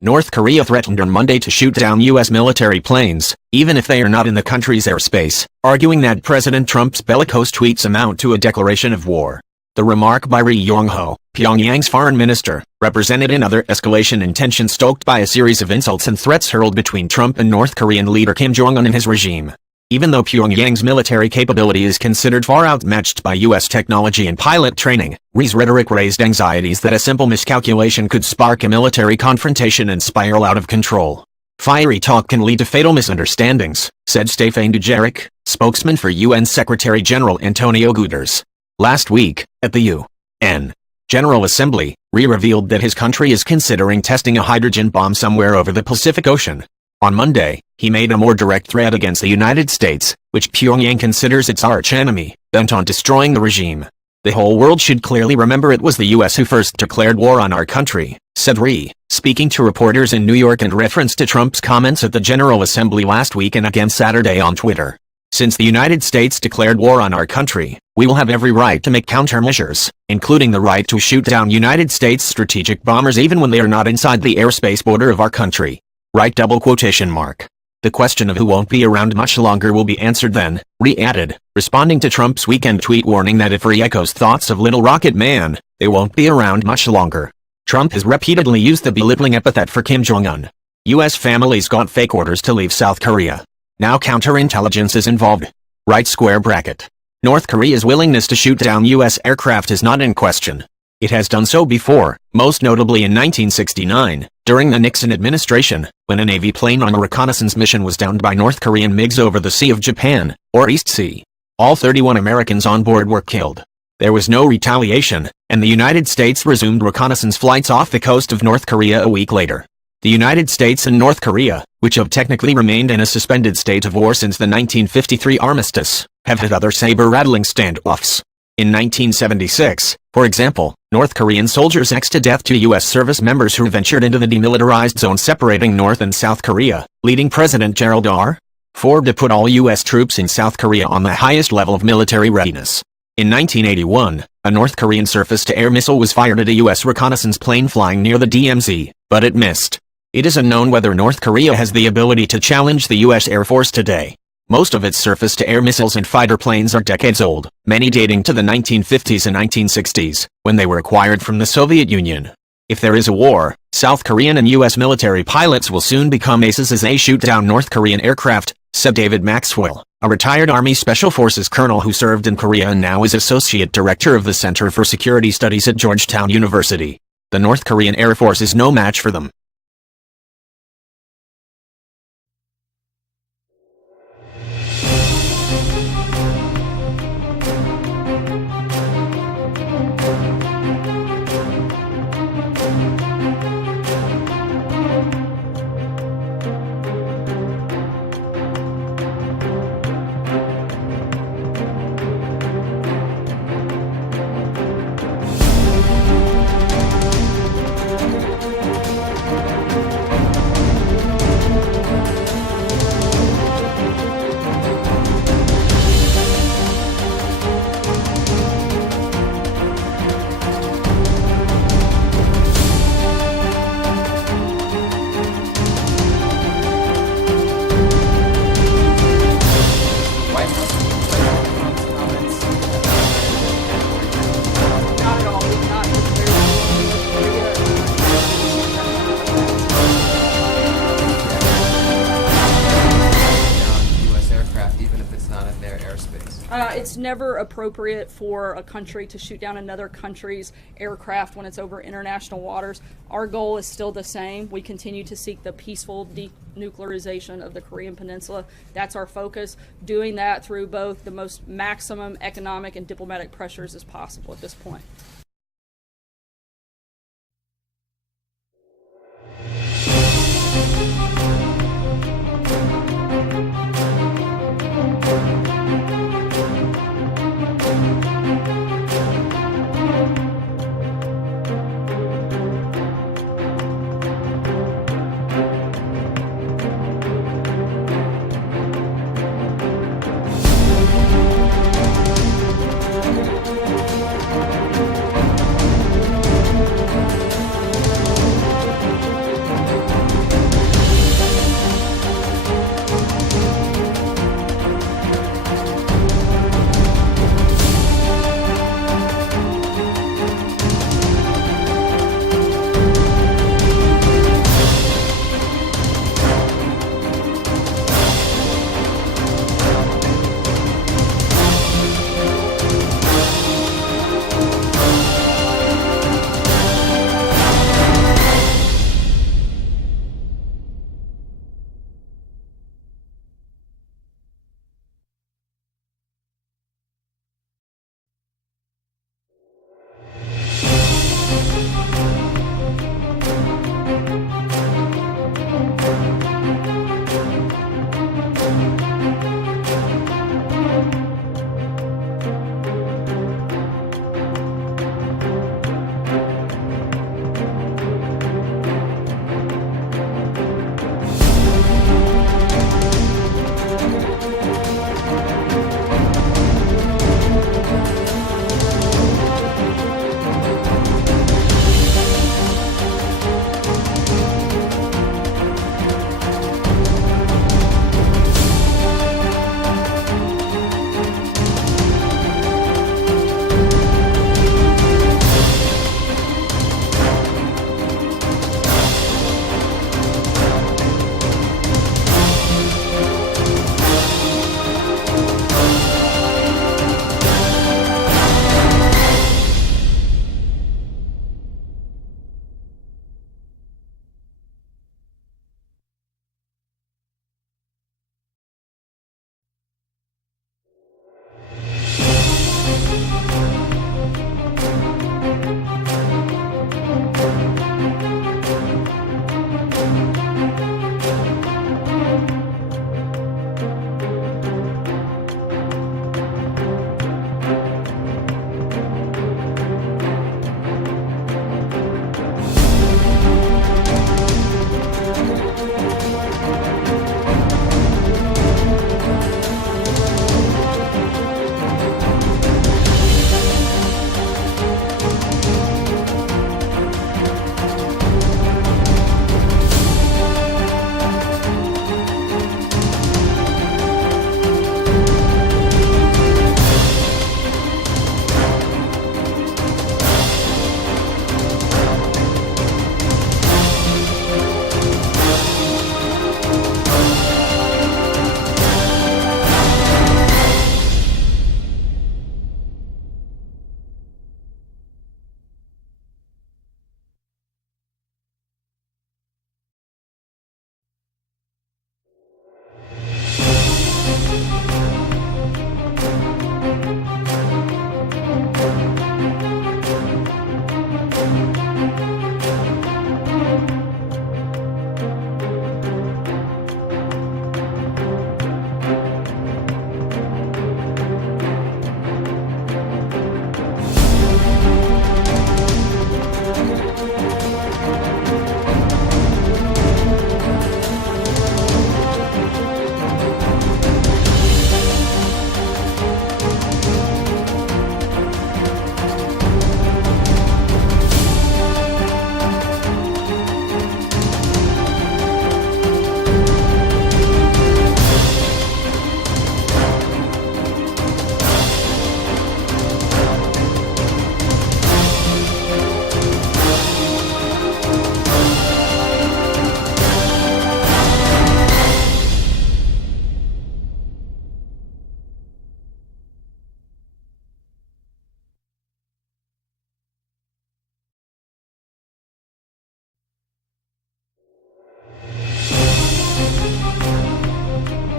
North Korea threatened on Monday to shoot down U.S. military planes, even if they are not in the country's airspace, arguing that President Trump's bellicose tweets amount to a declaration of war. The remark by Ri Yong Ho, Pyongyang's foreign minister, represented another escalation in tension stoked by a series of insults and threats hurled between Trump and North Korean leader Kim Jong Un and his regime. Even though Pyongyang's military capability is considered far outmatched by U.S. technology and pilot training, Ri's rhetoric raised anxieties that a simple miscalculation could spark a military confrontation and spiral out of control. Fiery talk can lead to fatal misunderstandings, said Stefan Dujarric, spokesman for UN Secretary-General Antonio Guterres. Last week, at the UN General Assembly, Ri revealed that his country is considering testing a hydrogen bomb somewhere over the Pacific Ocean. On Monday, he made a more direct threat against the United States, which Pyongyang considers its arch-enemy, bent on destroying the regime. The whole world should clearly remember it was the U.S. who first declared war on our country, said Ri, speaking to reporters in New York in reference to Trump's comments at the General Assembly last week and again Saturday on Twitter. Since the United States declared war on our country, we will have every right to make countermeasures, including the right to shoot down United States strategic bombers even when they are not inside the airspace border of our country. Right double quotation mark. The question of who won't be around much longer will be answered then, Ri added, responding to Trump's weekend tweet warning that if Ri echoes thoughts of Little Rocket Man, they won't be around much longer. Trump has repeatedly used the belittling epithet for Kim Jong Un. U.S. families got fake orders to leave South Korea. Now counterintelligence is involved. Right square bracket. North Korea's willingness to shoot down U.S. aircraft is not in question. It has done so before, most notably in 1969, during the Nixon administration, when a Navy plane on a reconnaissance mission was downed by North Korean MiGs over the Sea of Japan, or East Sea. All 31 Americans on board were killed. There was no retaliation, and the United States resumed reconnaissance flights off the coast of North Korea a week later. The United States and North Korea, which have technically remained in a suspended state of war since the 1953 armistice, have had other saber-rattling standoffs. In 1976, for example, North Korean soldiers axed to death two U.S. service members who ventured into the demilitarized zone separating North and South Korea, leading President Gerald R. Ford to put all U.S. troops in South Korea on the highest level of military readiness. In 1981, a North Korean surface-to-air missile was fired at a U.S. reconnaissance plane flying near the DMZ, but it missed. It is unknown whether North Korea has the ability to challenge the U.S. Air Force today. Most of its surface-to-air missiles and fighter planes are decades old, many dating to the 1950s and 1960s, when they were acquired from the Soviet Union. If there is a war, South Korean and U.S. military pilots will soon become aces as they shoot down North Korean aircraft, said David Maxwell, a retired Army Special Forces colonel who served in Korea and now is Associate Director of the Center for Security Studies at Georgetown University. The North Korean Air Force is no match for them. It's never appropriate for a country to shoot down another country's aircraft when it's over international waters. Our goal is still the same. We continue to seek the peaceful denuclearization of the Korean Peninsula. That's our focus, doing that through both the most maximum economic and diplomatic pressures as possible at this point.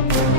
you.